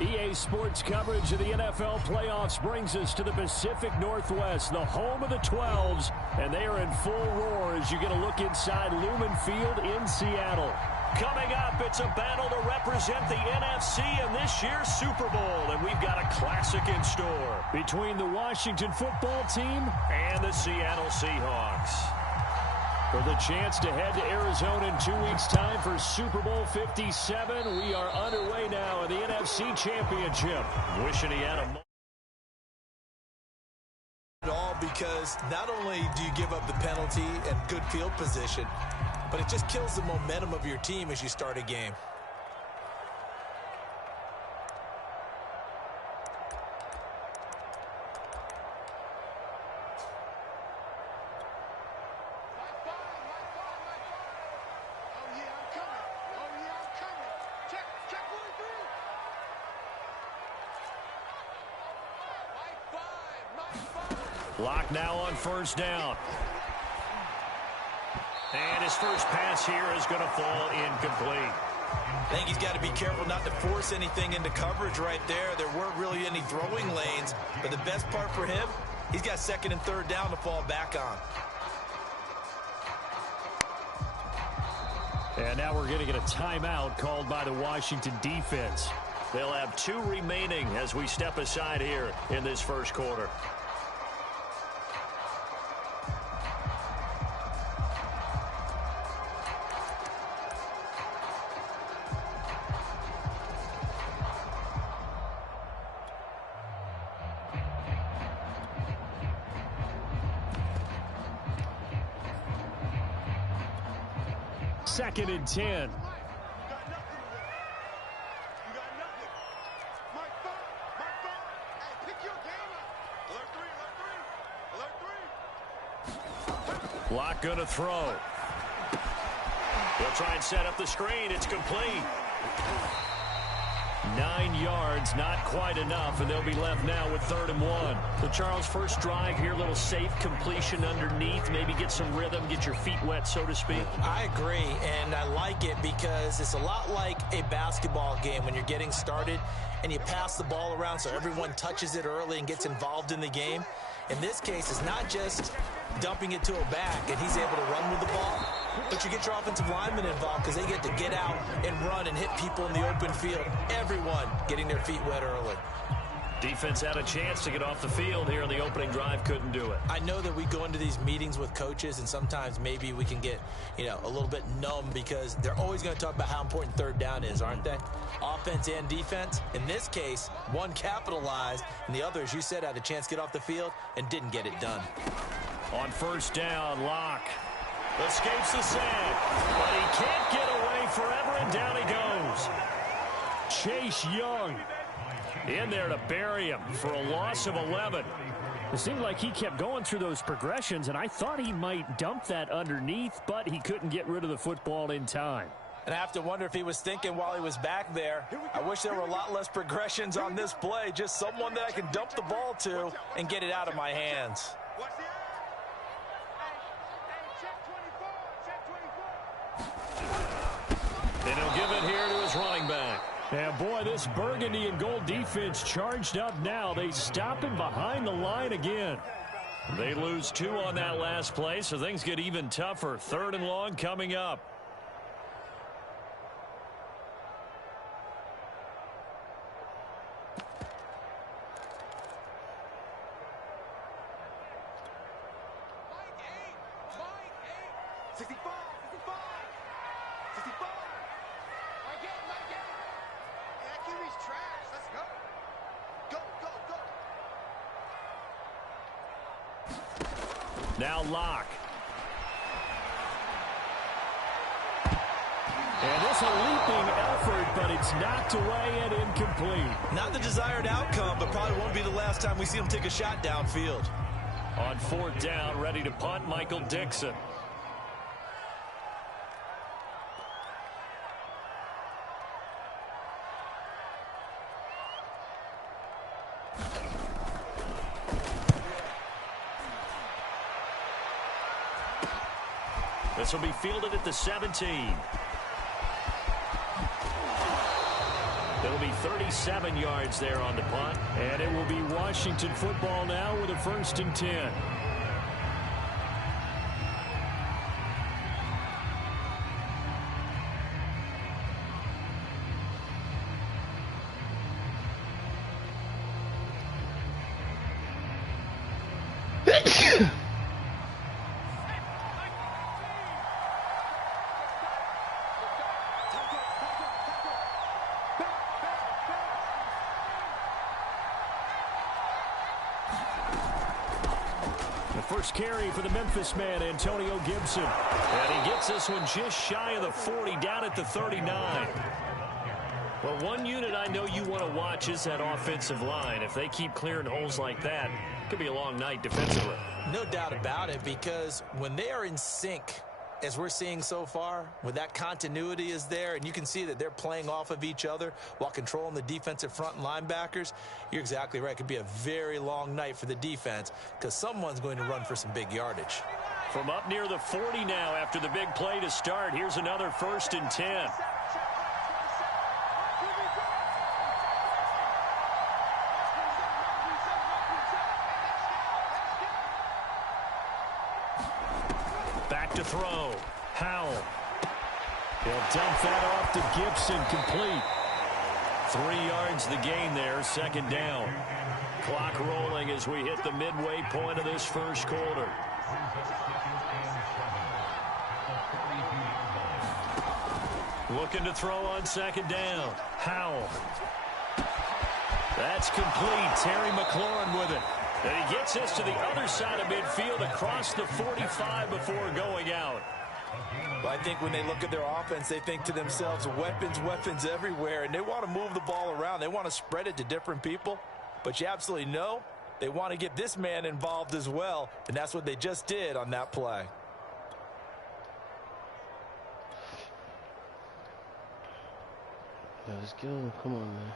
EA Sports coverage of the NFL playoffs brings us to the Pacific Northwest, the home of the 12s, and they are in full roar as you get a look inside Lumen Field in Seattle. Coming up, it's a battle to represent the NFC in this year's Super Bowl, and we've got a classic in store between the Washington football team and the Seattle Seahawks. For the chance to head to Arizona in 2 weeks' time for Super Bowl 57, we are underway now in the NFC Championship. Wishing he had all because not only do you give up the penalty and good field position, but it just kills the momentum of your team as you start a game. Lock now on first down. And his first pass here is going to fall incomplete. I think he's got to be careful not to force anything into coverage right there. There weren't really any throwing lanes, but the best part for him, he's got second and third down to fall back on. And now we're going to get a timeout called by the Washington defense. They'll have 2 remaining as we step aside here in this first quarter. Second and 10. Lock going to throw. They'll try and set up the screen. It's complete. 9 yards, not quite enough, and they'll be left now with 3rd and 1. So, Charles, first drive here, a little safe completion underneath, maybe get some rhythm, get your feet wet, so to speak. I agree, and I like it because it's a lot like a basketball game when you're getting started and you pass the ball around so everyone touches it early and gets involved in the game. In this case, it's not just dumping it to a back and he's able to run with the ball, but you get your offensive linemen involved because they get to get out and run and hit people in the open field. Everyone getting their feet wet early. Defense had a chance to get off the field here in the opening drive, couldn't do it. I know that we go into these meetings with coaches and sometimes maybe we can get, a little bit numb because they're always going to talk about how important third down is, aren't they? Offense and defense. In this case, one capitalized and the other, as you said, had a chance to get off the field and didn't get it done. On first down, Lock escapes the sack, but he can't get away forever, and down he goes. Chase Young in there to bury him for a loss of 11. It seemed like he kept going through those progressions, and I thought he might dump that underneath, but he couldn't get rid of the football in time. And I have to wonder if he was thinking while he was back there, I wish there were a lot less progressions on this play, just someone that I can dump the ball to and get it out of my hands. And he'll give it here to his running back. And boy, this burgundy and gold defense charged up now. They stop him behind the line again. They lose 2 on that last play, so things get even tougher. 3rd and long coming up. Now Lock. And this a leaping effort, but it's knocked away and incomplete. Not the desired outcome, but probably won't be the last time we see him take a shot downfield. On 4th down, ready to punt, Michael Dixon. This will be fielded at the 17. It'll be 37 yards there on the punt. And it will be Washington football now with a 1st and 10. First carry for the Memphis man, Antonio Gibson. And he gets this one just shy of the 40, down at the 39. Well, one unit I know you want to watch is that offensive line. If they keep clearing holes like that, it could be a long night defensively. No doubt about it, because when they are in sync, as we're seeing so far, when that continuity is there and you can see that they're playing off of each other while controlling the defensive front and linebackers, you're exactly right. It could be a very long night for the defense because someone's going to run for some big yardage. From up near the 40 now after the big play to start, here's another 1st and 10. Back to throw. Howell. He'll dump that off to Gibson, complete. 3 yards the gain there, 2nd down. Clock rolling as we hit the midway point of this first quarter. Looking to throw on 2nd down. Howell. That's complete. Terry McLaurin with it. And he gets us to the other side of midfield across the 45 before going out. But I think when they look at their offense, they think to themselves, weapons everywhere, and they want to move the ball around. They want to spread it to different people. But you absolutely know they want to get this man involved as well, and that's what they just did on that play. Let's go. Come on, man.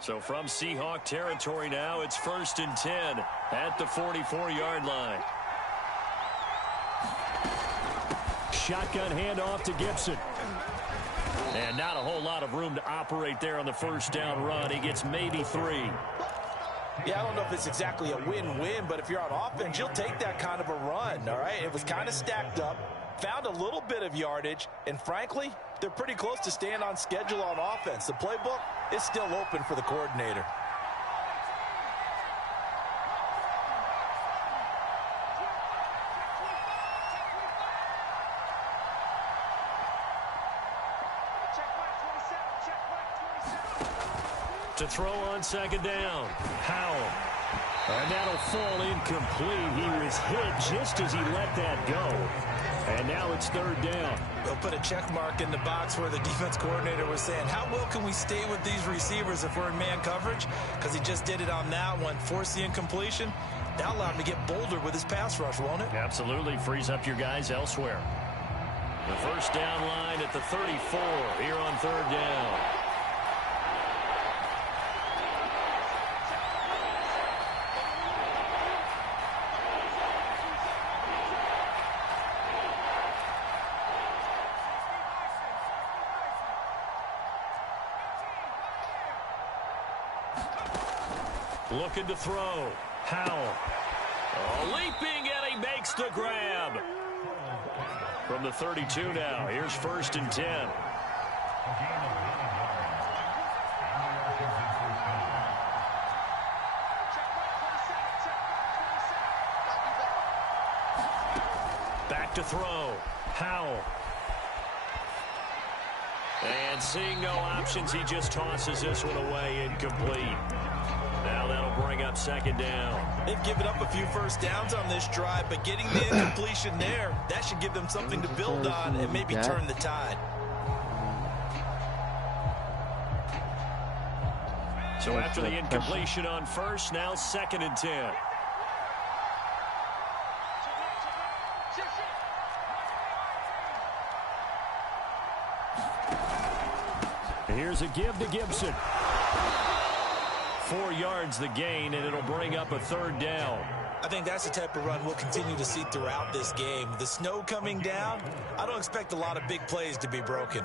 So from Seahawk territory now, it's 1st and 10 at the 44-yard line. Shotgun handoff to Gibson. And not a whole lot of room to operate there on the 1st down run. He gets maybe 3. Yeah, I don't know if it's exactly a win-win, but if you're on offense, you'll take that kind of a run, all right? It was kind of stacked up, found a little bit of yardage, and frankly, they're pretty close to staying on schedule on offense. The playbook is still open for the coordinator. To throw on 2nd down. Howell. And that'll fall incomplete. He was hit just as he let that go. And now it's 3rd down. They'll put a check mark in the box where the defense coordinator was saying, how well can we stay with these receivers if we're in man coverage? Because he just did it on that one, forced the incompletion. That'll allow him to get bolder with his pass rush, won't it? Absolutely. Frees up your guys elsewhere. The 1st down line at the 34 here on 3rd down. Looking to throw. Howell. Leaping, and he makes the grab. From the 32 now. Here's 1st and 10. Back to throw. Howell. And seeing no options, he just tosses this one away, incomplete. Now that'll bring up 2nd down. They've given up a few 1st downs on this drive, but getting the incompletion there, that should give them something to build on and maybe turn the tide. So after the incompletion on 1st, now 2nd and 10. Here's a give to Gibson. 4 yards the gain, and it'll bring up a 3rd down. I think that's the type of run we'll continue to see throughout this game. The snow coming down, I don't expect a lot of big plays to be broken.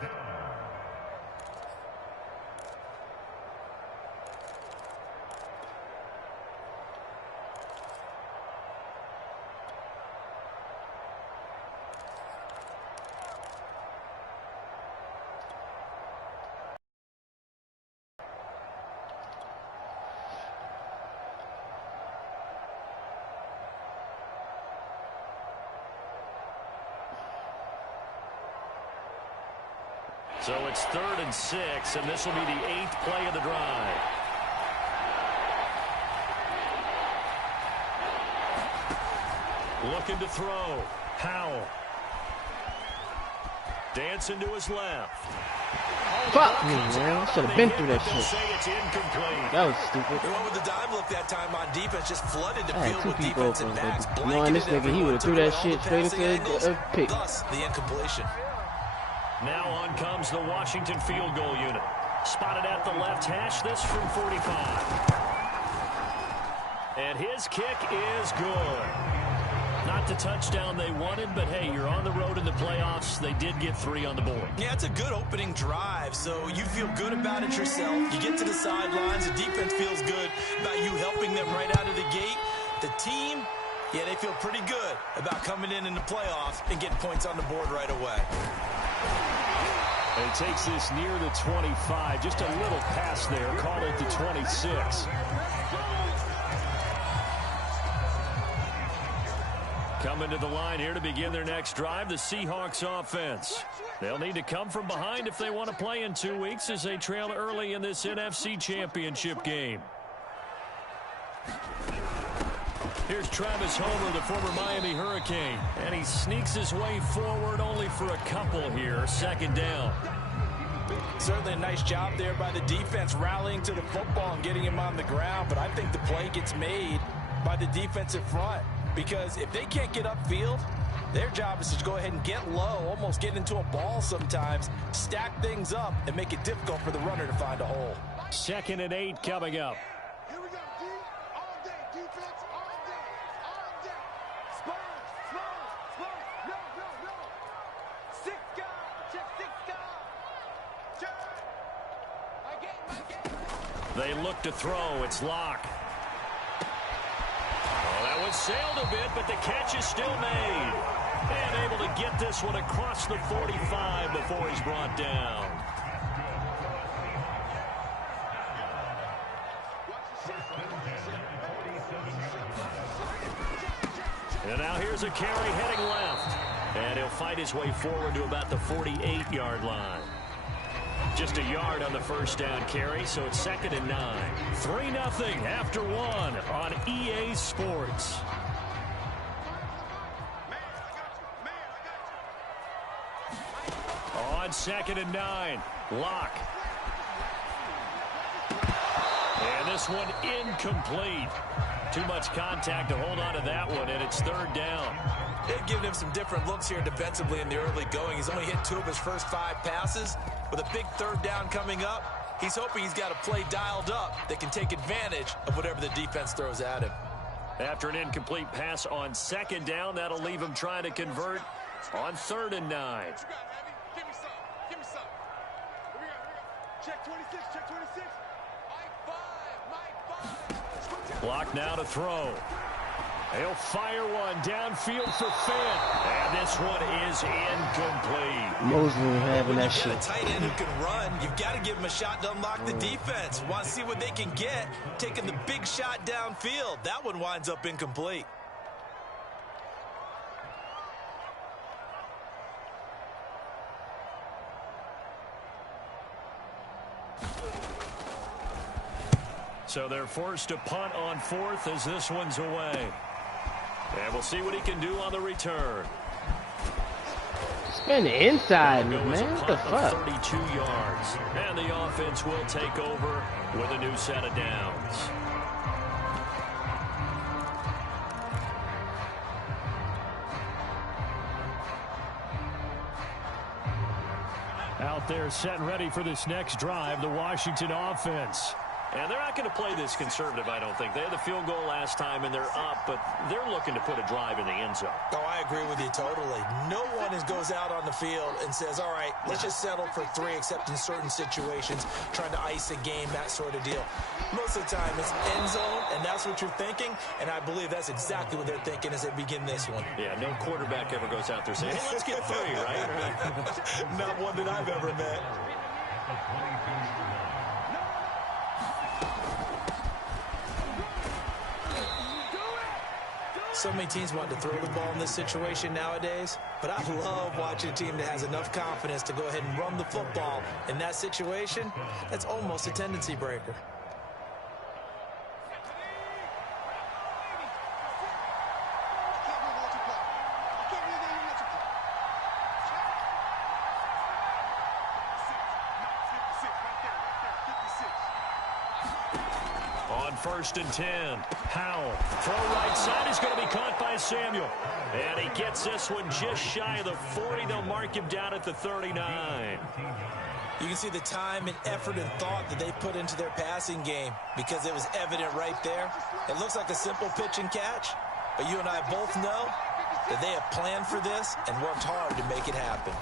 So it's 3rd and 6, and this will be the 8th play of the drive. Looking to throw. Howell. Dancing to his left. Fuck me, man. Should have been through that shit. That was stupid. The one with the dive look that time on defense just flooded the field with defensive backs. Knowing this nigga, he would have threw that shit straight into a pick. Thus, the incompletion. Now on comes the Washington field goal unit. Spotted at the left hash, this from 45. And his kick is good. Not the touchdown they wanted, but hey, you're on the road in the playoffs. They did get 3 on the board. Yeah, it's a good opening drive, so you feel good about it yourself. You get to the sidelines, the defense feels good about you helping them right out of the gate. The team, yeah, they feel pretty good about coming in the playoffs and getting points on the board right away. And it takes this near the 25. Just a little pass there. Call it the 26. Coming to the line here to begin their next drive, the Seahawks offense. They'll need to come from behind if they want to play in 2 weeks as they trail early in this NFC Championship game. Here's Travis Homer, the former Miami Hurricane. And he sneaks his way forward only for a couple here. 2nd down. Certainly a nice job there by the defense rallying to the football and getting him on the ground. But I think the play gets made by the defensive front. Because if they can't get upfield, their job is to go ahead and get low, almost get into a ball sometimes, stack things up, and make it difficult for the runner to find a hole. 2nd and 8 coming up. Here we go, D. All day. Defense, all day. All day. Slow. No. 6 guys. Check 6 guys. Check. My game. They look to throw. It's Locke. That was sailed a bit, but the catch is still made. And able to get this one across the 45 before he's brought down. And now here's a carry heading left. And he'll fight his way forward to about the 48-yard line. Just a yard on the 1st down carry, so it's 2nd and 9. 3-0 after 1 on EA Sports. On 2nd and 9, Locke. And this one incomplete. Too much contact to hold on to that one, and it's 3rd down. They've given him some different looks here defensively in the early going. He's only hit 2 of his first 5 passes. With a big 3rd down coming up, he's hoping he's got a play dialed up that can take advantage of whatever the defense throws at him. After an incomplete pass on 2nd down, that'll leave him trying to convert on 3rd and 9. Give me some. Here we go. Check 26. Mike 5. Block now to throw. He'll fire one downfield for Fant. And this one is incomplete. Mosley having that When you've shit. got a tight end who can run, you've got to give him a shot to unlock the defense. Want to see what they can get, taking the big shot downfield. That one winds up incomplete. So they're forced to punt on 4th as this one's away. And we'll see what he can do on the return. Spin the inside, Go as a man. What the punt of fuck? 32 yards. And the offense will take over with a new set of downs. Out there set and ready for this next drive, the Washington offense. And they're not going to play this conservative, I don't think. They had the field goal last time, and they're up, but they're looking to put a drive in the end zone. Oh, I agree with you totally. No one goes out on the field and says, all right, let's just settle for 3, except in certain situations, trying to ice a game, that sort of deal. Most of the time, it's end zone, and that's what you're thinking, and I believe that's exactly what they're thinking as they begin this one. Yeah, no quarterback ever goes out there saying, hey, let's get 3, right? Not one that I've ever met. So many teams want to throw the ball in this situation nowadays, but I love watching a team that has enough confidence to go ahead and run the football. In that situation, that's almost a tendency breaker. On 1st and 10, Howell. Throw right side is going to be caught by Samuel. And he gets this one just shy of the 40. They'll mark him down at the 39. You can see the time and effort and thought that they put into their passing game because it was evident right there. It looks like a simple pitch and catch, but you and I both know that they have planned for this and worked hard to make it happen.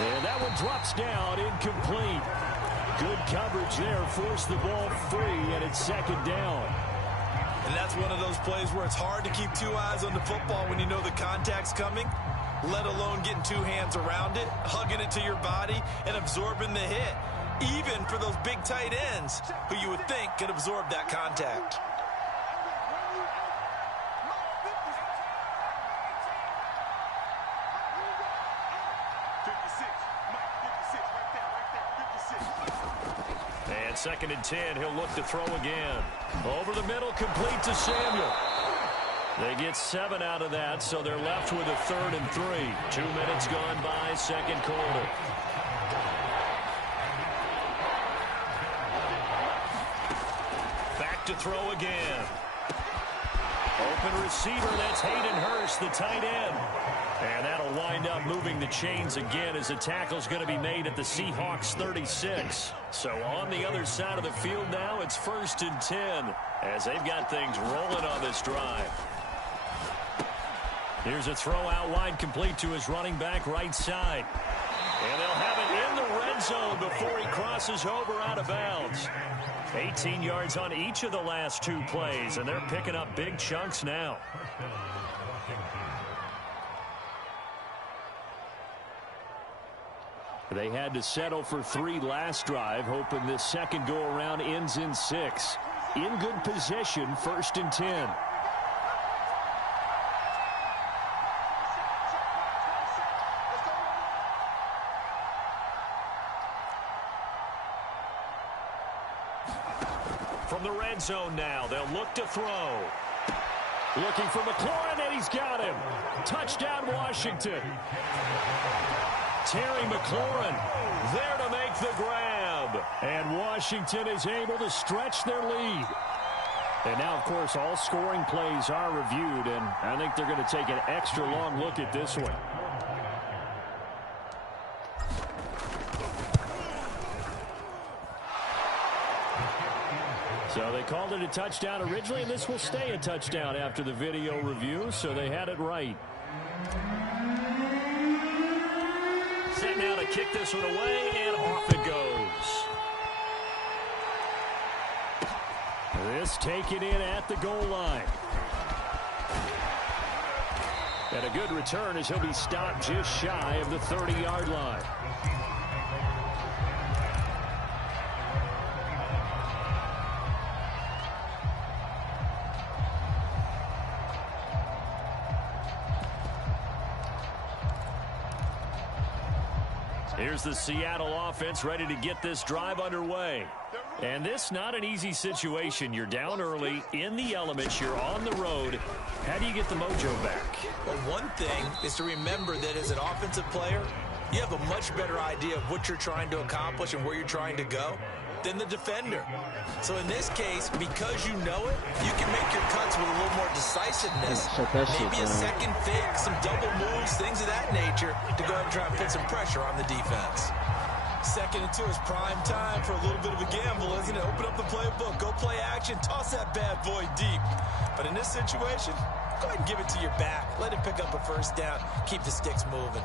And that one drops down, incomplete. Good coverage there, forced the ball free, and it's 2nd down. And that's one of those plays where it's hard to keep 2 eyes on the football when you know the contact's coming, let alone getting 2 hands around it, hugging it to your body, and absorbing the hit, even for those big tight ends who you would think could absorb that contact. And 2nd and 10, he'll look to throw again. Over the middle, complete to Samuel. They get 7 out of that, so they're left with a 3rd and 3. 2 minutes gone by, 2nd quarter. Back to throw again. Open receiver, that's Hayden Hurst, the tight end. And that'll wind up moving the chains again as the tackle's going to be made at the Seahawks 36. So on the other side of the field now, it's 1st and 10 as they've got things rolling on this drive. Here's a throw out wide, complete to his running back right side. And they'll have it in the red zone before he crosses over out of bounds. 18 yards on each of the last 2 plays, and they're picking up big chunks now. They had to settle for 3 last drive, hoping this second go-around ends in 6. In good position, 1st and 10. From the red zone now, they'll look to throw. Looking for McLaurin, and he's got him. Touchdown, Washington. Terry McLaurin there to make the grab. And Washington is able to stretch their lead. And now, of course, all scoring plays are reviewed, and I think they're going to take an extra long look at this one. So they called it a touchdown originally, and this will stay a touchdown after the video review, so they had it right. Set now to kick this one away, and off it goes. This taken in at the goal line. And a good return as he'll be stopped just shy of the 30-yard line. Here's the Seattle offense ready to get this drive underway. And this not an easy situation. You're down early, in the elements, you're on the road. How do you get the mojo back? Well, one thing is to remember that as an offensive player, you have a much better idea of what you're trying to accomplish and where you're trying to go than the defender. So in this case, because you know it, you can make your cuts with a little more decisiveness. Maybe a second fake, some double moves, things of that nature to go ahead and try and put some pressure on the defense. 2nd and 2 is prime time for a little bit of a gamble, isn't it? Open up the playbook, go play action, toss that bad boy deep. But in this situation, go ahead and give it to your back. Let him pick up a first down. Keep the sticks moving.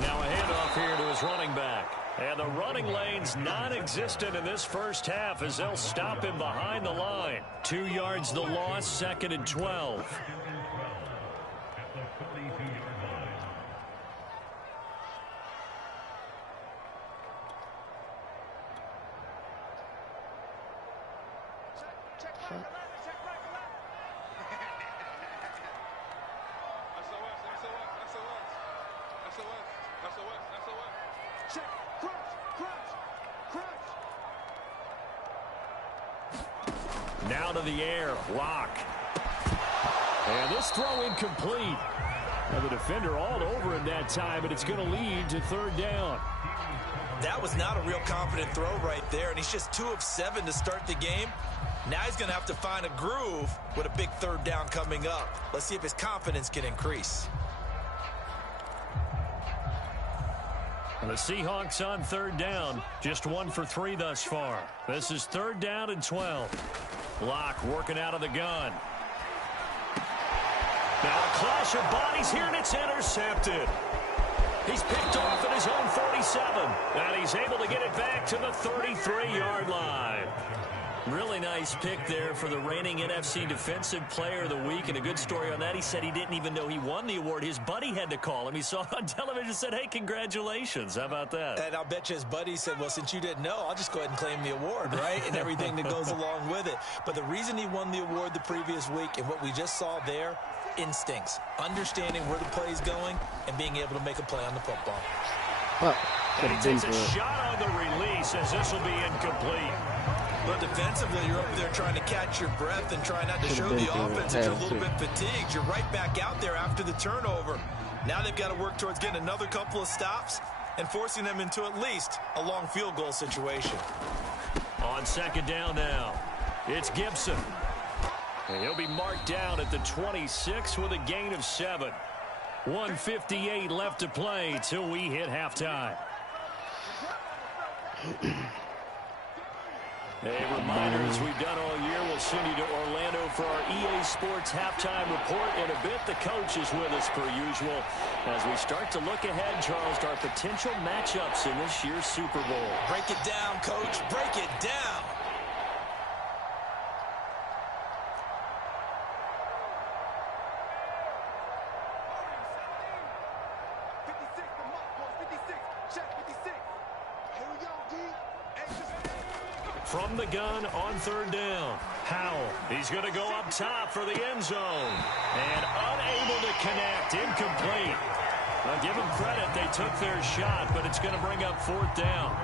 Now a handoff here to his running back. And the running lane's non-existent in this first half as they'll stop him behind the line. 2 yards the loss, 2nd and 12. Now to the air, Lock. And this throw incomplete. And the defender all over him that time, but it's going to lead to 3rd down. That was not a real confident throw right there, and he's just 2 of 7 to start the game. Now he's going to have to find a groove with a big 3rd down coming up. Let's see if his confidence can increase. And the Seahawks on 3rd down, just 1 for 3 thus far. This is 3rd down and 12. Lock working out of the gun. Now a clash of bodies here, and it's intercepted. He's picked off at his own 47, and he's able to get it back to the 33-yard line. Really nice pick there for the reigning NFC Defensive Player of the Week, and a good story on that. He said he didn't even know he won the award. His buddy had to call him. He saw it on television and said, hey, congratulations. How about that? And I'll bet you his buddy said, well, since you didn't know, I'll just go ahead and claim the award, right? And everything that goes along with it. But the reason he won the award the previous week and what we just saw there, instincts, understanding where the play is going and being able to make a play on the football. And he takes a shot on the release as this will be incomplete. But defensively, you're over there trying to catch your breath and try not to show the offense that you're a little bit fatigued. You're right back out there after the turnover. Now they've got to work towards getting another couple of stops and forcing them into at least a long field goal situation. On 2nd down now, it's Gibson. And he'll be marked down at the 26 with a gain of 7. 1:58 left to play till we hit halftime. A reminder, as we've done all year, we'll send you to Orlando for our EA Sports halftime report. In a bit, the coach is with us per usual as we start to look ahead, Charles, to our potential matchups in this year's Super Bowl. Break it down, Coach. Break it down. From the gun on 3rd down, Howell. He's going to go up top for the end zone. And unable to connect, incomplete. Now, give them credit, they took their shot, but it's going to bring up 4th down.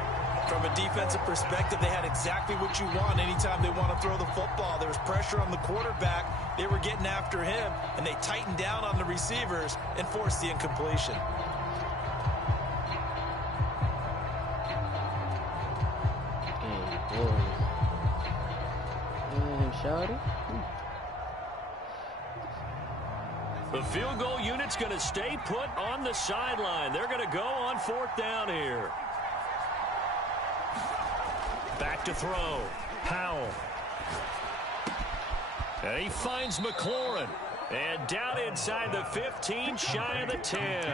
From a defensive perspective, they had exactly what you want anytime they want to throw the football. There was pressure on the quarterback. They were getting after him, and they tightened down on the receivers and forced the incompletion. The field goal unit's going to stay put on the sideline. They're going to go on 4th down here. Back to throw. Howell. And he finds McLaurin. And down inside the 15, shy of the 10.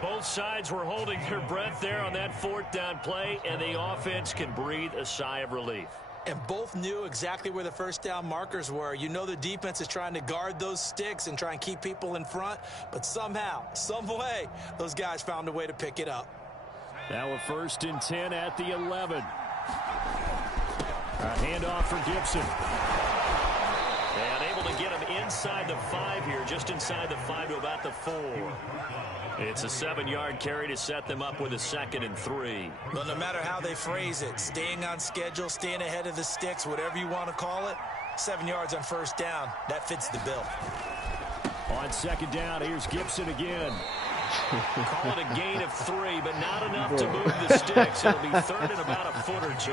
Both sides were holding their breath there on that 4th down play, and the offense can breathe a sigh of relief. And both knew exactly where the 1st down markers were. You know the defense is trying to guard those sticks and try and keep people in front, but somehow, some way, those guys found a way to pick it up. Now a 1st and 10 at the 11. A handoff for Gibson. And able to get him inside the 5 here, just inside the 5 to about the 4. It's a 7-yard carry to set them up with a 2nd and 3. Well, no matter how they phrase it, staying on schedule, staying ahead of the sticks, whatever you want to call it, 7 yards on 1st down, that fits the bill. On second down, here's Gibson again. Call it a gain of 3, but not enough to move the sticks. It'll be third and about a foot or 2.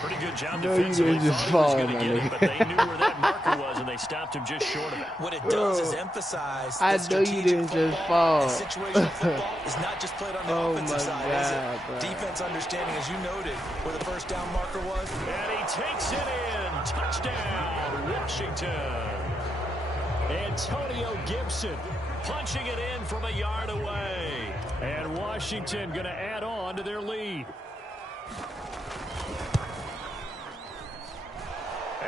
Pretty good job defensively. Thought he was going to get it, but they knew where that marker was, and they stopped him just short of it. What it does is emphasize I that know you didn't just fall. Situational football is not just played on the offensive side, is it? Bro. Defense understanding, as you noted, where the first down marker was. And he takes it in. Touchdown, Washington. Antonio Gibson punching it in from a yard away. And Washington going to add on to their lead.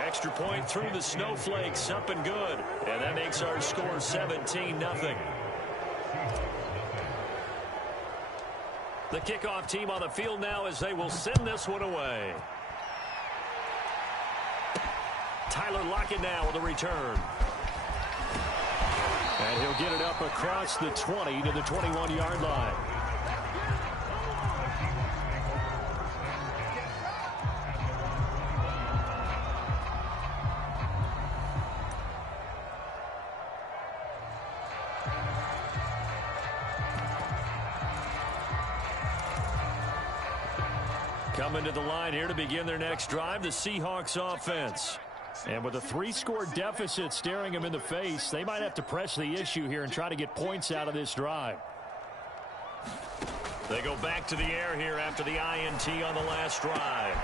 Extra point through the snowflakes, up and good. And that makes our score 17-0. The kickoff team on the field now as they will send this one away. Tyler Lockett now with a return. And he'll get it up across the 20 to the 21-yard line. Coming to the line here to begin their next drive, the Seahawks offense. And with a 3-score deficit staring them in the face, they might have to press the issue here and try to get points out of this drive. They go back to the air here after the INT on the last drive.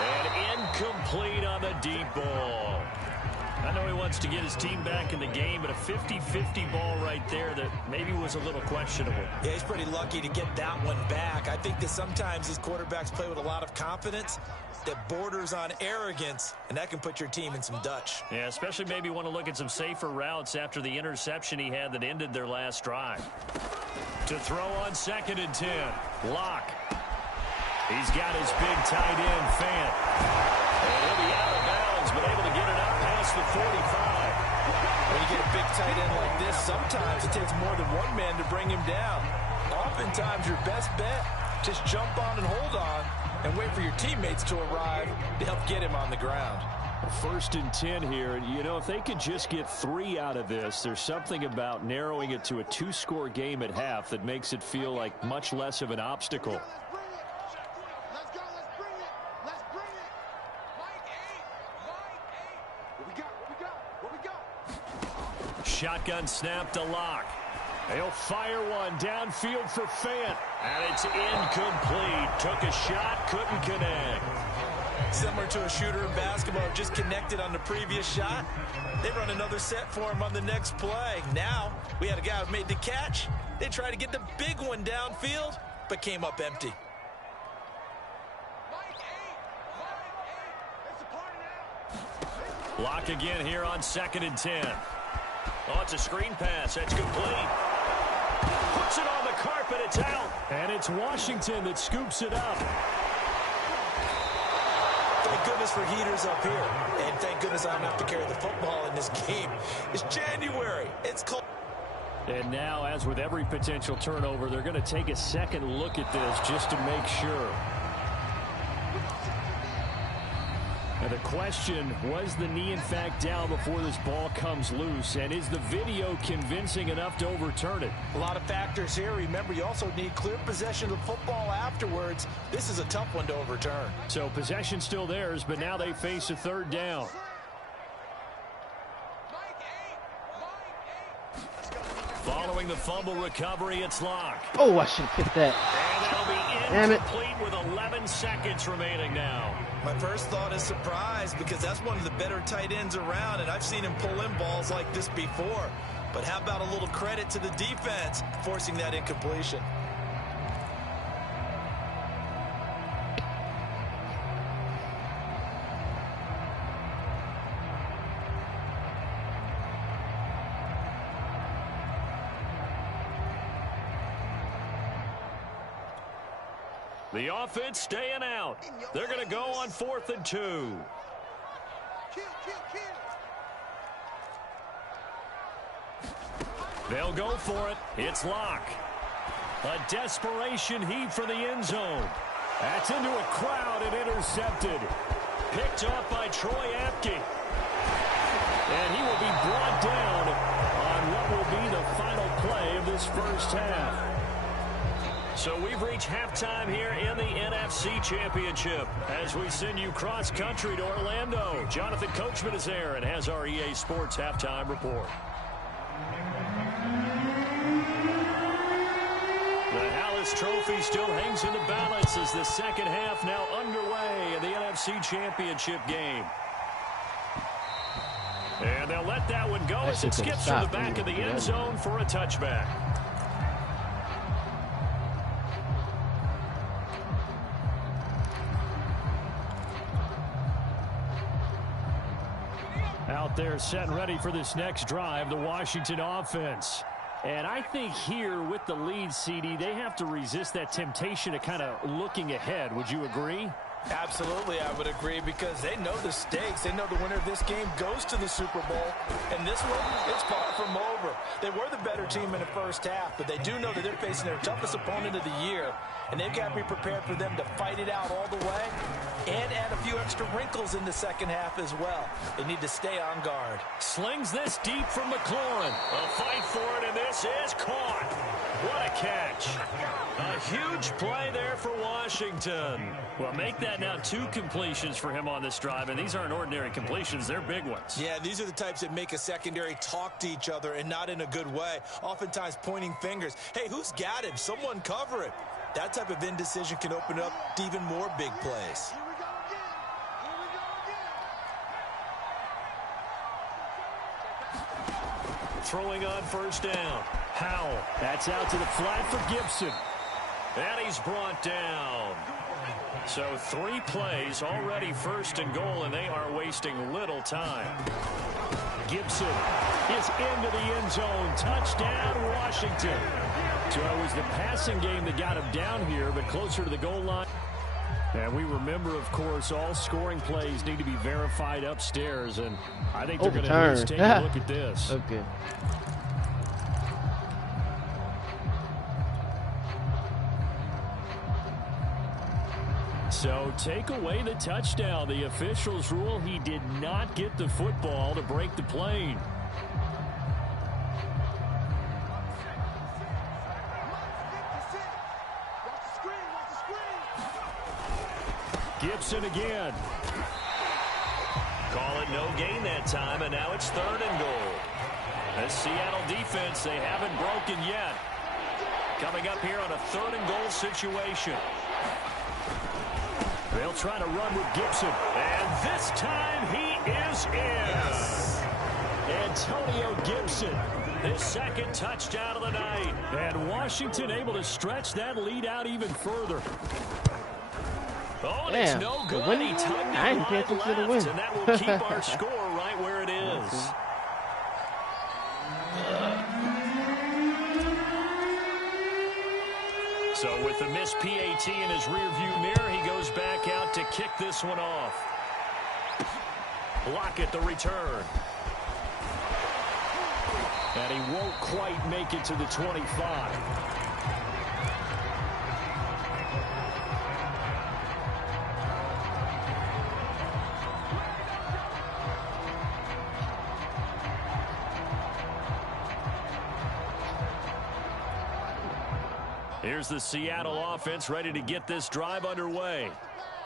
And incomplete on the deep ball. I know he wants to get his team back in the game, but a 50-50 ball right there that maybe was a little questionable. Yeah, he's pretty lucky to get that one back. I think that sometimes these quarterbacks play with a lot of confidence that borders on arrogance, and that can put your team in some Dutch. Yeah, especially maybe want to look at some safer routes after the interception he had that ended their last drive. To throw on 2nd and 10, Locke. He's got his big tight end, Fant. And he'll be out of bounds, but able to get it up past the 45. When you get a big tight end like this, sometimes it takes more than one man to bring him down. Oftentimes, your best bet, just jump on and hold on and wait for your teammates to arrive to help get him on the ground. 1st and 10 here. You know, if they could just get 3 out of this, there's something about narrowing it to a 2-score game at half that makes it feel like much less of an obstacle. Let's go. Let's bring it. Let's bring it. Mike 8. What we got? Shotgun snap to Locke. He'll fire one downfield for Fant. And it's incomplete. Took a shot, couldn't connect. Similar to a shooter in basketball, just connected on the previous shot. They run another set for him on the next play. Now, we had a guy who made the catch. They tried to get the big one downfield, but came up empty. Locke again here on 2nd and 10. Oh, it's a screen pass. That's complete. Puts it on the carpet. It's out. And it's Washington that scoops it up. Thank goodness for heaters up here. And thank goodness I don't have to carry the football in this game. It's January. It's cold. And now, as with every potential turnover, they're going to take a second look at this just to make sure. Now the question, was the knee in fact down before this ball comes loose? And is the video convincing enough to overturn it? A lot of factors here. Remember, you also need clear possession of the football afterwards. This is a tough one to overturn. So possession still theirs, but now they face a 3rd down. Following the fumble recovery, it's Locke. Oh, I should have hit that. And that'll be incomplete with 11 seconds remaining now. My first thought is surprise, because that's one of the better tight ends around, and I've seen him pull in balls like this before. But how about a little credit to the defense forcing that incompletion? The offense staying out. They're going to go on 4th and 2. They'll go for it. It's Locke. A desperation heave for the end zone. That's into a crowd and intercepted. Picked off by Troy Apke. And he will be brought down on what will this first half. So we've reached halftime here in the NFC Championship as we send you cross-country to Orlando. Jonathan Coachman is there and has our EA Sports halftime report. The Hallis Trophy still hangs in the balance as the second half now underway in the NFC Championship game. And they'll let that one go as it skips from the back of the end zone for a touchback. Out there set and ready for this next drive, the Washington offense. And I think here with the lead, CD, they have to resist that temptation of kind of looking ahead. Would you agree? Absolutely, I would agree, because they know the stakes. They know the winner of this game goes to the Super Bowl. And this one, it's far from over. They were the better team in the first half, but they do know that they're facing their toughest opponent of the year. And they've got to be prepared for them to fight it out all the way and add a few extra wrinkles in the second half as well. They need to stay on guard. Slings this deep from McLaurin. A fight for it, and this is caught. What a catch. A huge play there for Washington. Well, make that now 2 completions for him on this drive, and these aren't ordinary completions. They're big ones. Yeah, these are the types that make a secondary talk to each other, and not in a good way. Oftentimes pointing fingers. Hey, who's got him? Someone cover it. That type of indecision can open up to even more big plays. Here we go again. Here we go again. Throwing on first down. Howell. That's out to the flat for Gibson. And he's brought down. So 3 plays already first and goal, and they are wasting little time. Gibson is into the end zone. Touchdown, Washington. So it was the passing game that got him down here, but closer to the goal line. And we remember, of course, all scoring plays need to be verified upstairs, and I think they're going to at least take a look at this. Okay. So take away the touchdown. The officials rule he did not get the football to break the plane. Gibson again. Call it no gain that time, and now it's 3rd and goal. The Seattle defense, they haven't broken yet. Coming up here on a 3rd and goal situation. They'll try to run with Gibson, and this time he is in. Antonio Gibson, his 2nd touchdown of the night. And Washington able to stretch that lead out even further. Oh, and it's no good. He tugged it right left, and that will keep our score right where it is. So with the missed PAT in his rearview mirror, he goes back out to kick this one off. Block at the return. And he won't quite make it to the 25. Here's the Seattle offense ready to get this drive underway.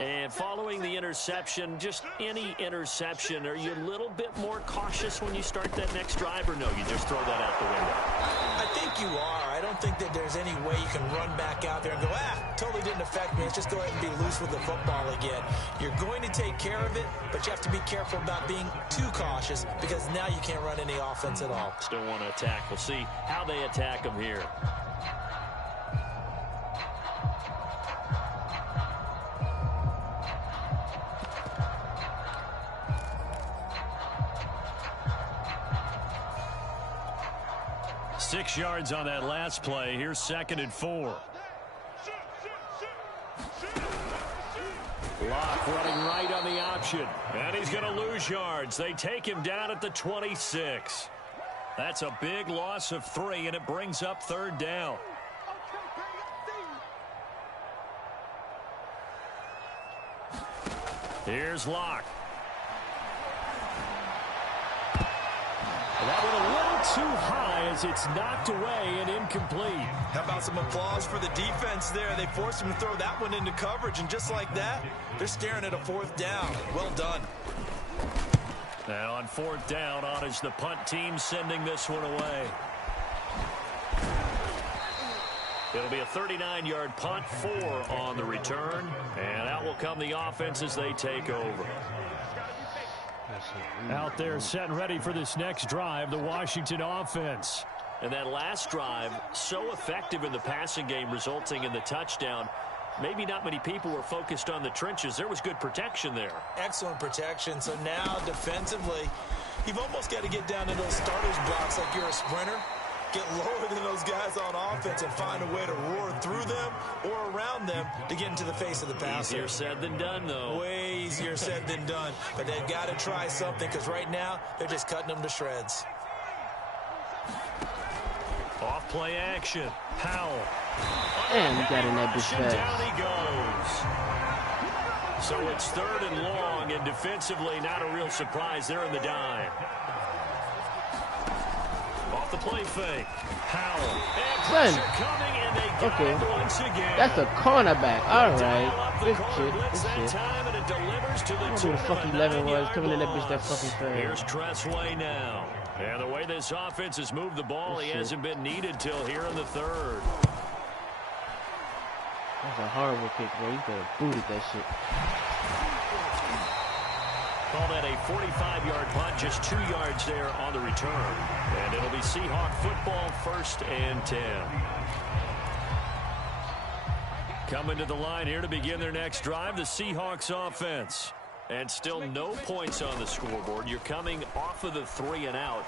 And following the interception, just any interception, are you a little bit more cautious when you start that next drive, or no, you just throw that out the window? I think you are. I don't think that there's any way you can run back out there and go, totally didn't affect me. Let's just go ahead and be loose with the football again. You're going to take care of it, but you have to be careful about being too cautious, because now you can't run any offense at all. Still want to attack. We'll see how they attack them here. Six yards on that last play. Here's 2nd and 4. Locke running right on the option. And he's going to lose yards. They take him down at the 26. That's a big loss of 3, and it brings up 3rd down. Here's Locke. That one a little too high as it's knocked away and incomplete. How about some applause for the defense there? They forced him to throw that one into coverage, and just like that, they're staring at a 4th down. Well done. And on 4th down, on is the punt team sending this one away. It'll be a 39-yard punt, 4 on the return, and out will come the offense as they take over. Out there set and ready for this next drive, the Washington offense. And that last drive, so effective in the passing game, resulting in the touchdown. Maybe not many people were focused on the trenches. There was good protection there. Excellent protection. So now defensively, you've almost got to get down to those starters blocks like you're a sprinter. Get lower than those guys on offense and find a way to roar through them or around them to get into the face of the passer. Easier said than done, though. Way easier said than done. But they've got to try something, because right now they're just cutting them to shreds. Off play action. Powell. And he got in that bitch fast. Down he goes. So it's 3rd and long, and defensively not a real surprise. They're in the dime. Off the play fake. Powell. Son. Coming, and they got it once again. That's a cornerback. All right. Good shit. That time, and it delivers to the I don't know who the fuck 11 was coming in that bitch that fucking fast. Here's Tressway now. And the way this offense has moved the ball, he hasn't been needed till here in the 3rd. That's a horrible kick, bro. You could have booted that shit. Call that a 45-yard punt, just 2 yards there on the return. And it'll be Seahawk football, 1st and 10. Coming to the line here to begin their next drive, the Seahawks offense. And still no points on the scoreboard. You're coming off of the 3 and out.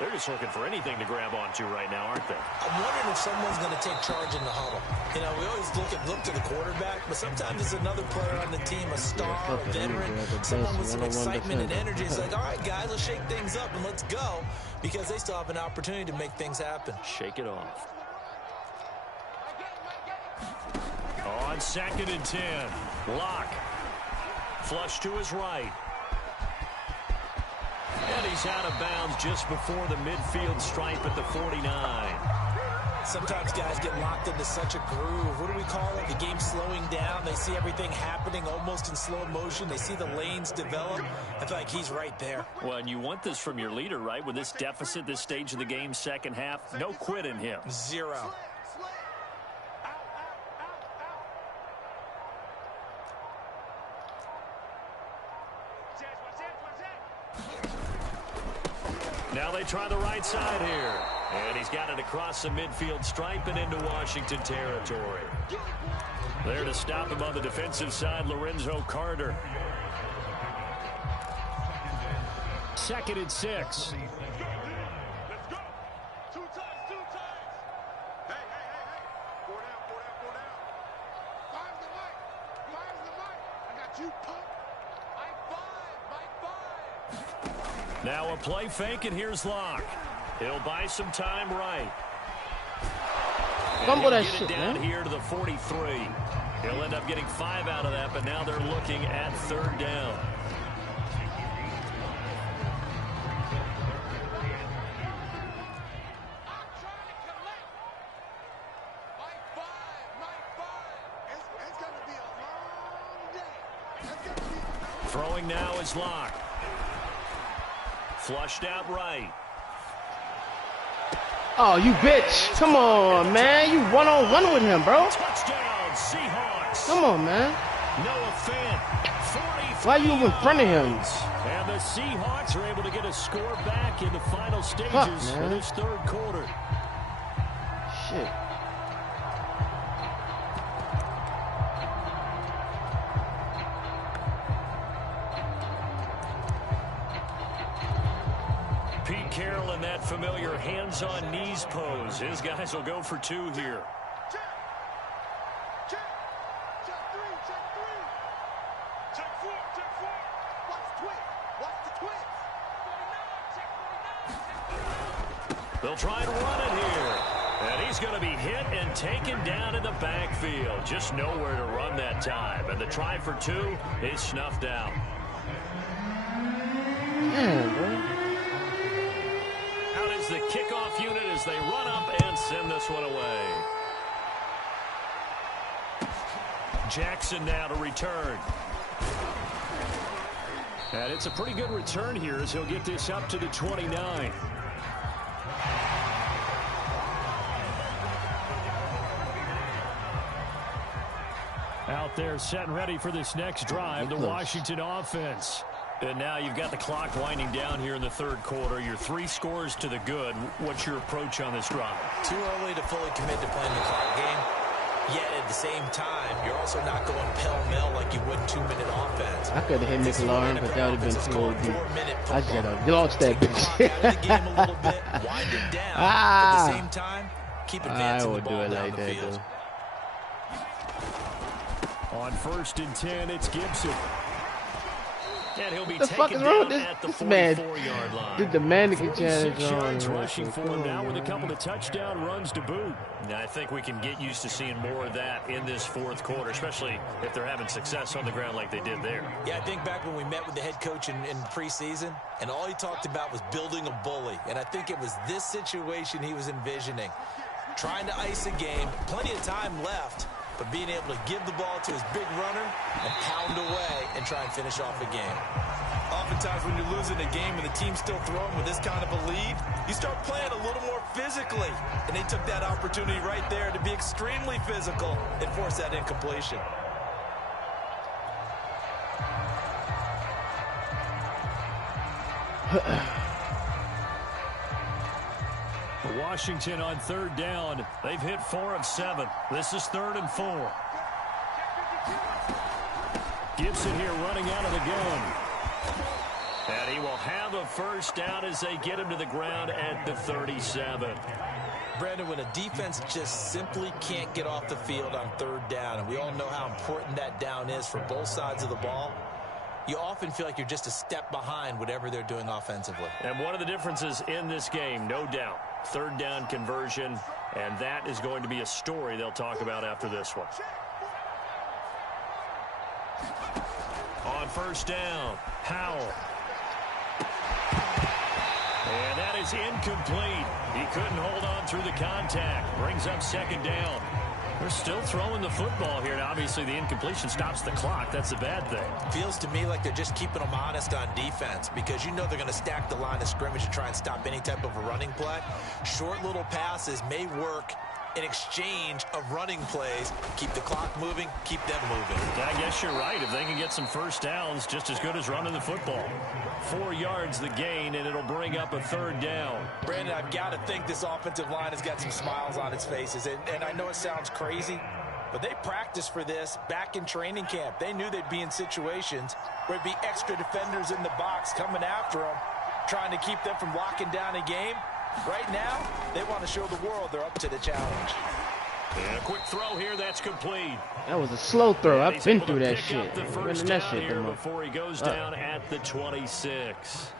They're just looking for anything to grab onto right now, aren't they? I'm wondering if someone's going to take charge in the huddle. You know, we always look to the quarterback, but sometimes it's another player on the team, a star, a veteran, someone with some excitement and energy. It's like, all right, guys, let's shake things up and let's go, because they still have an opportunity to make things happen. Shake it off. On 2nd and 10, Locke. Flush to his right. And he's out of bounds just before the midfield stripe at the 49. Sometimes guys get locked into such a groove. What do we call it? The game's slowing down. They see everything happening almost in slow motion. They see the lanes develop. I feel like he's right there. Well, and you want this from your leader, right? With this deficit, this stage of the game, 2nd half, no quit in him. 0. Now they try the right side here. And he's got it across the midfield stripe and into Washington territory. There to stop him on the defensive side, Lorenzo Carter. 2nd and 6. Let's go. 2 times. Hey. 4 down. Five's the mic. I got you, punk. Mike 5. Now a play fake, and here's Locke. He'll buy some time right. Fumble that get shit, it down man. here to the 43. He'll end up getting 5 out of that, but now they're looking at 3rd down. Throwing now is Locke. Flushed out right. Oh, you bitch. Come on, man. You one-on-one with him, bro. Touchdown, Seahawks. Come on, man. Noah Fant, 43 Why you in front of him? And the Seahawks are able to get a score back in the final stages of this 3rd quarter. Shit. Pete Carroll in that familiar hands-on knees pose. His guys will go for 2 here. Check 3. Watch the twist. They'll try and run it here. And he's going to be hit and taken down in the backfield. Just nowhere to run that time. And the try for 2 is snuffed out. Man, bro. Out is the kickoff unit as they run up and send this one away. Jackson now to return. And it's a pretty good return here as he'll get this up to the 29. Out there set and ready for this next drive, the Washington offense. And now you've got the clock winding down here in the third quarter. You're 3 scores to the good. What's your approach on this drive? Too early to fully commit to playing the clock game. Yet at the same time, you're also not going pell-mell like you would 2-minute offense. I could have hit McLaurin, but that would have been too old. I should have lost that bitch. Wind it down. At the same time, keep advancing the ball down the field. On 1st and 10, it's Gibson. And he'll be the fuck is wrong with this man? Did the mannequin challenge yards rushing for him now with a couple of touchdown runs to boot. Now, I think we can get used to seeing more of that in this fourth quarter, especially if they're having success on the ground like they did there. Yeah, I think back when we met with the head coach in preseason, and all he talked about was building a bully. And I think it was this situation he was envisioning. Trying to ice a game, plenty of time left, but being able to give the ball to his big runner and pound away and try and finish off a game. Oftentimes when you're losing a game and the team's still throwing with this kind of a lead, you start playing a little more physically. And they took that opportunity right there to be extremely physical and force that incompletion. Washington on 3rd down. They've hit 4 of 7. This is 3rd and 4. Gibson here running out of the gun. And he will have a 1st down as they get him to the ground at the 37. Brandon, when a defense just simply can't get off the field on 3rd down, and we all know how important that down is for both sides of the ball, you often feel like you're just a step behind whatever they're doing offensively. And one of the differences in this game, no doubt, 3rd down conversion, and that is going to be a story they'll talk about after this one. On 1st down, Howell. And that is incomplete. He couldn't hold on through the contact. Brings up 2nd down. They're still throwing the football here. Now, obviously, the incompletion stops the clock. That's a bad thing. Feels to me like they're just keeping them honest on defense because you know they're going to stack the line of scrimmage and try and stop any type of a running play. Short little passes may work in exchange of running plays. Keep the clock moving, keep them moving. I guess you're right. If they can get some 1st downs, just as good as running the football. 4 yards the gain, and it'll bring up a 3rd down. Brandon, I've got to think this offensive line has got some smiles on its faces. And I know it sounds crazy, but they practiced for this back in training camp. They knew they'd be in situations where it'd be extra defenders in the box coming after them, trying to keep them from locking down a game. Right now, they want to show the world they're up to the challenge. And a quick throw here, that's complete. That was a slow throw. I've been through that shit. The 1st down here before he goes down at the 26.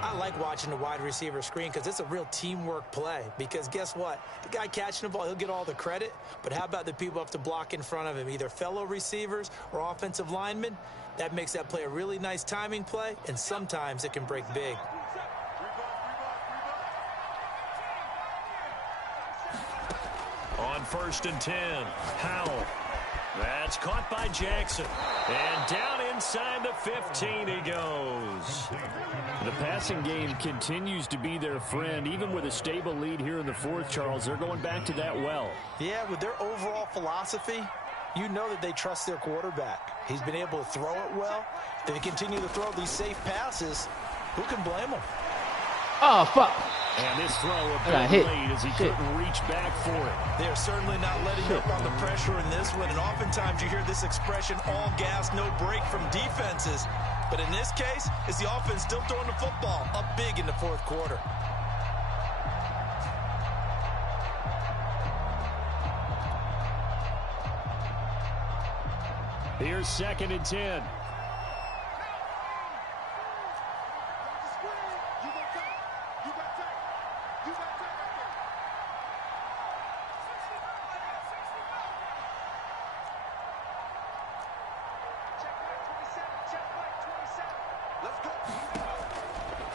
I like watching the wide receiver screen because it's a real teamwork play. Because guess what? The guy catching the ball, he'll get all the credit. But how about the people up to block in front of him, either fellow receivers or offensive linemen? That makes that play a really nice timing play, and sometimes it can break big. On 1st and 10, Howell. That's caught by Jackson. And down inside the 15 he goes. The passing game continues to be their friend. Even with a stable lead here in the 4th, Charles, they're going back to that well. Yeah, with their overall philosophy, you know that they trust their quarterback. He's been able to throw it well. If they continue to throw these safe passes, who can blame them? Oh, fuck. And this throw a bit late as he couldn't reach back for it. They're certainly not letting up on the pressure in this one. And oftentimes you hear this expression, all gas, no break from defenses. But in this case, it's the offense still throwing the football up big in the 4th quarter. Here's 2nd and 10.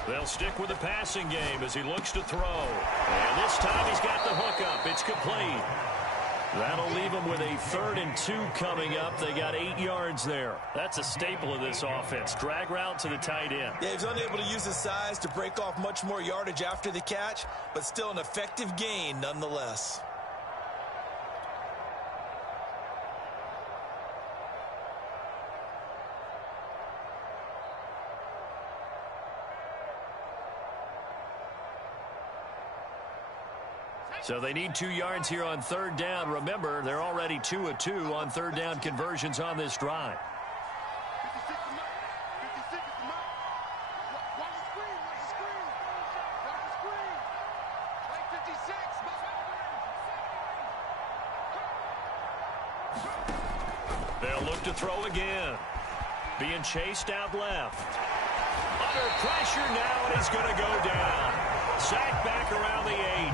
They'll stick with the passing game as he looks to throw. And this time he's got the hook up. It's complete. That'll leave them with a 3rd and 2 coming up. They got 8 yards there. That's a staple of this offense. Drag route to the tight end. Yeah, he's unable to use his size to break off much more yardage after the catch, but still an effective gain nonetheless. So they need 2 yards here on 3rd down. Remember, they're already 2 of 2 on 3rd down conversions on this drive. 56 is mine. 56 is mine. Watch the screen. Watch the screen. Watch the screen. Like 56. They'll look to throw again. Being chased out left. Under pressure now, and he's going to go down. Sacked back around the 8.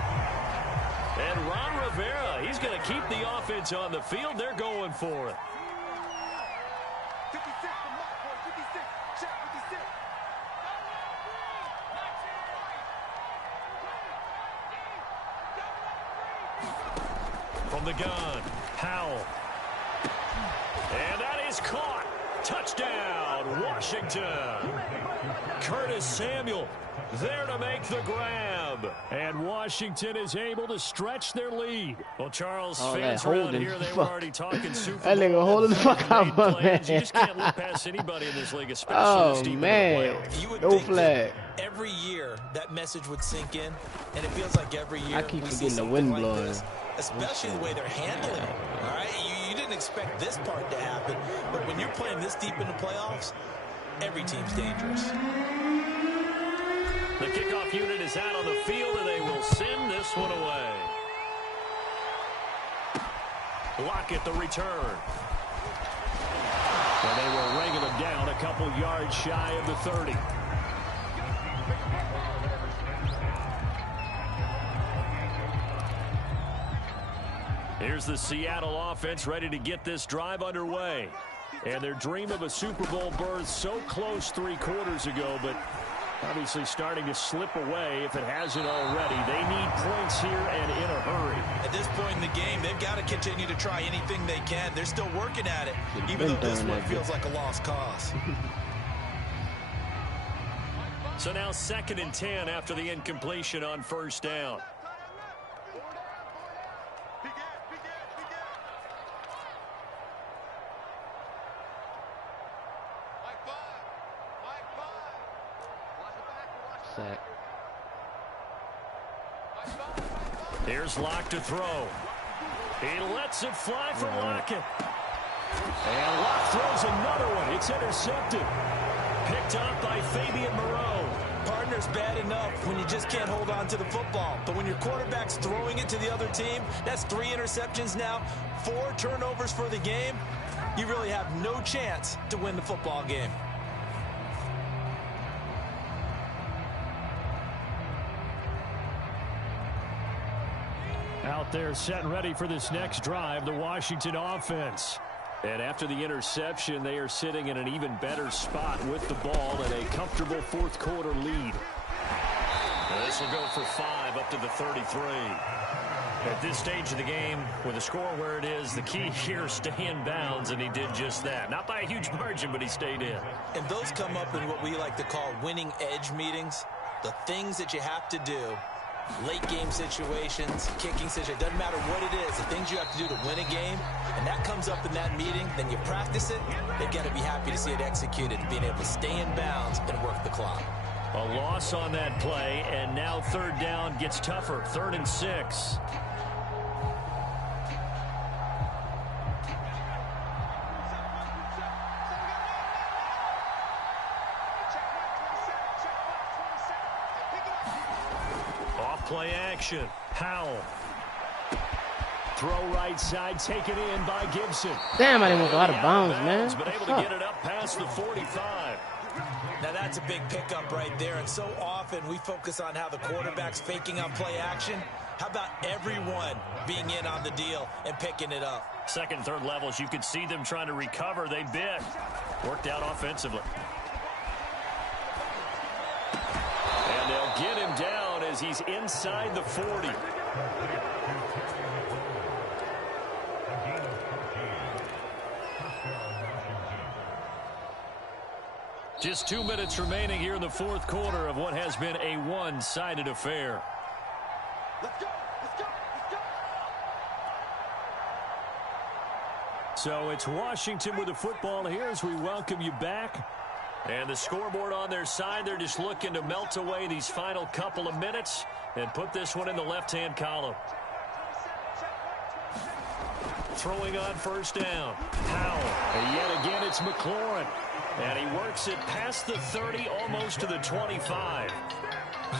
And Ron Rivera, he's going to keep the offense on the field. They're going for it. 56 for Mark, boy. 56. Shot 56. From the gun, Powell. And that is caught. Touchdown, Washington. Curtis Samuel there to make the grab. And Washington is able to stretch their lead. Well, Charles, fans around here, they were already talking Super Bowl. That nigga holding the fuck out, my man. You just can't look past anybody in this league, especially this deep in the playoffs. You would No think flag. that every year that message would sink in, and it feels like every year I keep we see forgetting the something wind like blowing. this, especially the way they're handling it. All right, you didn't expect this part to happen, but when you're playing this deep in the playoffs, every team's dangerous. The kickoff unit is out on the field, and they will send this one away. Lockett the return. And they were ringing them down a couple yards shy of the 30. Here's the Seattle offense ready to get this drive underway. And their dream of a Super Bowl berth so close 3 quarters ago, but obviously starting to slip away if it hasn't already. They need points here and in a hurry. At this point in the game, they've got to continue to try anything they can. They're still working at it, even though this one feels like a lost cause. So now 2nd and 10 after the incompletion on 1st down. Sack. Here's Locke to throw. He lets it fly for Lockett. And Locke throws another one. It's intercepted. Picked up by Fabian Moreau. Partner's bad enough when you just can't hold on to the football. But when your quarterback's throwing it to the other team, that's 3 interceptions now, 4 turnovers for the game. You really have no chance to win the football game. Out there set and ready for this next drive, the Washington offense. And after the interception, they are sitting in an even better spot with the ball and a comfortable 4th quarter lead. And this will go for 5 up to the 33. At this stage of the game, with the score where it is, the key here is stay in bounds, and he did just that. Not by a huge margin, but he stayed in. And those come up in what we like to call winning edge meetings. The things that you have to do. Late game situations, kicking situations, doesn't matter what it is, the things you have to do to win a game, and that comes up in that meeting, then you practice it, they've got to be happy to see it executed, being able to stay in bounds and work the clock. A loss on that play, and now 3rd down gets tougher, 3rd and 6. Play action. Powell. Throw right side, taken in by Gibson. Damn, I didn't want to go out of bounds, man. But able to get it up past the 45. Now that's a big pickup right there, and so often we focus on how the quarterback's faking on play action. How about everyone being in on the deal and picking it up? 2nd, 3rd levels, you could see them trying to recover. They bit. Worked out offensively. get him down as he's inside the 40. Just 2 minutes remaining here in the fourth quarter of what has been a one-sided affair. Let's go. Let's go. Let's go. So it's Washington with the football here as we welcome you back. And the scoreboard on their side, they're just looking to melt away these final couple of minutes and put this one in the left-hand column. Throwing on first down. Powell. And yet again, it's McLaurin. And he works it past the 30, almost to the 25.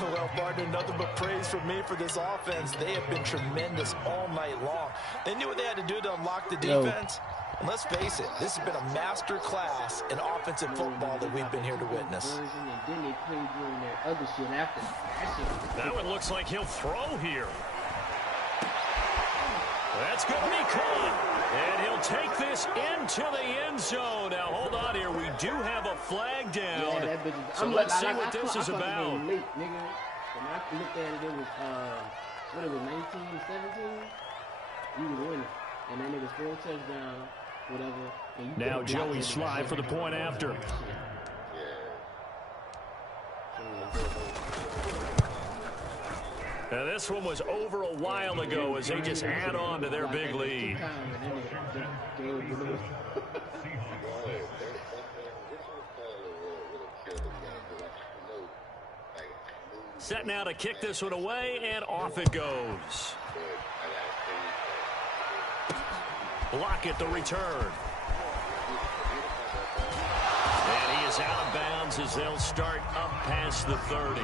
Well, partner, nothing but praise from me for this offense. They have been tremendous all night long. They knew what they had to do to unlock the defense. And let's face it, this has been a master class in offensive football that we've been here to witness. That one looks like he'll throw here. That's going to be caught. And he'll take this into the end zone. Now, hold on here. We do have a flag down. Yeah, that bitch is, so let's see what this is about. Late, nigga. When I looked at it, it was, what it was, 19, 17? You was winning. And then it was 4 touchdowns, whatever. And now Joey Sly for the point after. Now this one was over a while ago as they just add on to their big lead. Set now to kick this one away, and off it goes. Lockett the return. And he is out of bounds as they'll start up past the 30.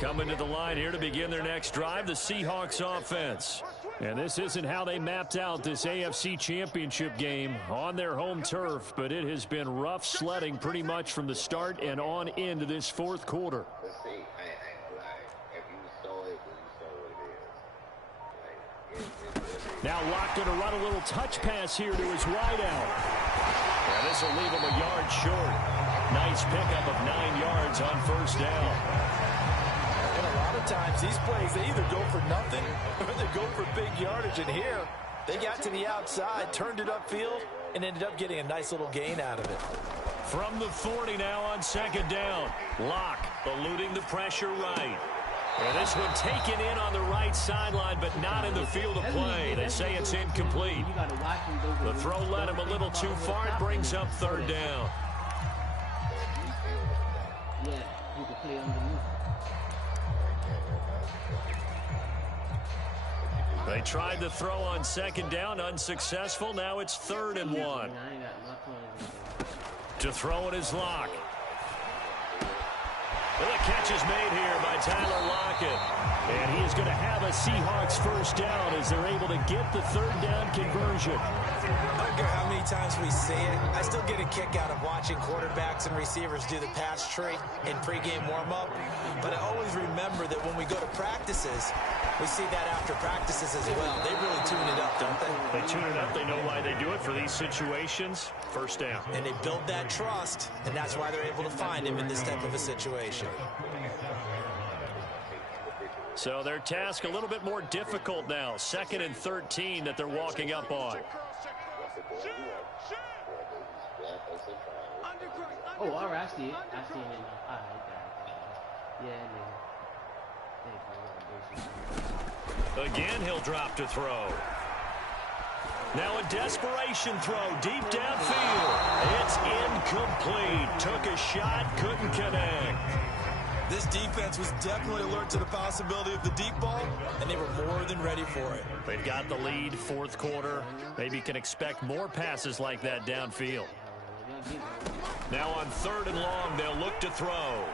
Coming to the line here to begin their next drive, the Seahawks offense. And this isn't how they mapped out this AFC Championship game on their home turf, but it has been rough sledding pretty much from the start and on into this fourth quarter. Now Lockett to run a little touch pass here to his wideout. And this will leave him a yard short. Nice pickup of 9 yards on first down. And a lot of times these plays, they either go for nothing or they go for big yardage. And here, they got to the outside, turned it upfield, and ended up getting a nice little gain out of it. From the 40 now on second down. Lock eluding the pressure right. And this one taken in on the right sideline, but not in the field of play. They say it's incomplete. The throw led him a little too far. It brings up third down. Yeah, you can play underneath. They tried the throw on second down, unsuccessful. Now it's 3rd and 1. To throw it is Lock. Well, the catch is made here by Tyler Lockett. And he is going to have a Seahawks first down as they're able to get the 3rd down conversion. I don't care how many times we see it. I still get a kick out of watching quarterbacks and receivers do the pass tree in pregame warm-up. But I always remember that when we go to practices, we see that after practices as well. They really tune it up, don't they? They tune it up. They know why they do it for these situations. First down. And they build that trust, and that's why they're able to find him in this type of a situation. So their task a little bit more difficult now. 2nd and 13 that they're walking up on. Oh, all right, I see it. I see it. All right, yeah, nigga. Again, he'll drop to throw. Now a desperation throw deep downfield. It's incomplete. Took a shot, couldn't connect. This defense was definitely alert to the possibility of the deep ball, and they were more than ready for it. They've got the lead, fourth quarter. Maybe can expect more passes like that downfield. Now on 3rd and long, they'll look to throw.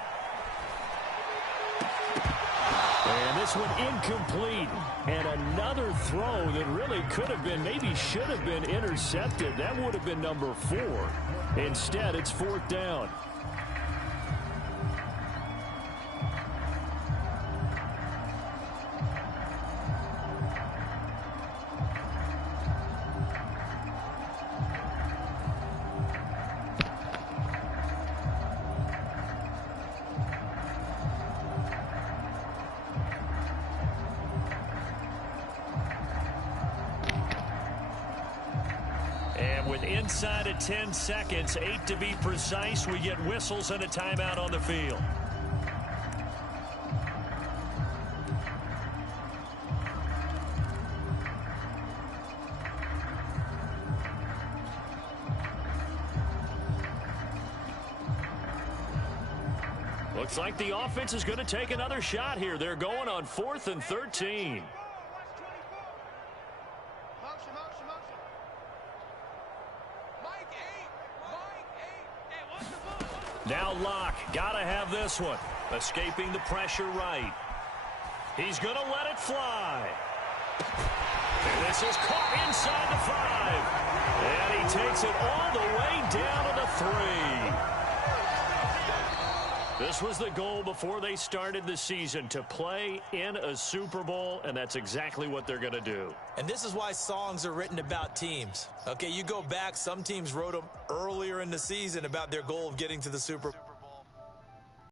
And this one incomplete. And another throw that really could have been, maybe should have been intercepted. That would have been number 4. Instead, it's 4th down. inside of 10 seconds, 8 to be precise. We get whistles and a timeout on the field. Looks like the offense is going to take another shot here. They're going on 4th and 13. Now Locke, gotta have this one. Escaping the pressure right. He's gonna let it fly. And this is caught inside the 5. And he takes it all the way down to the 3. This was the goal before they started the season, to play in a Super Bowl, and that's exactly what they're gonna do. And this is why songs are written about teams. Okay, you go back, some teams wrote them earlier in the season about their goal of getting to the Super Bowl.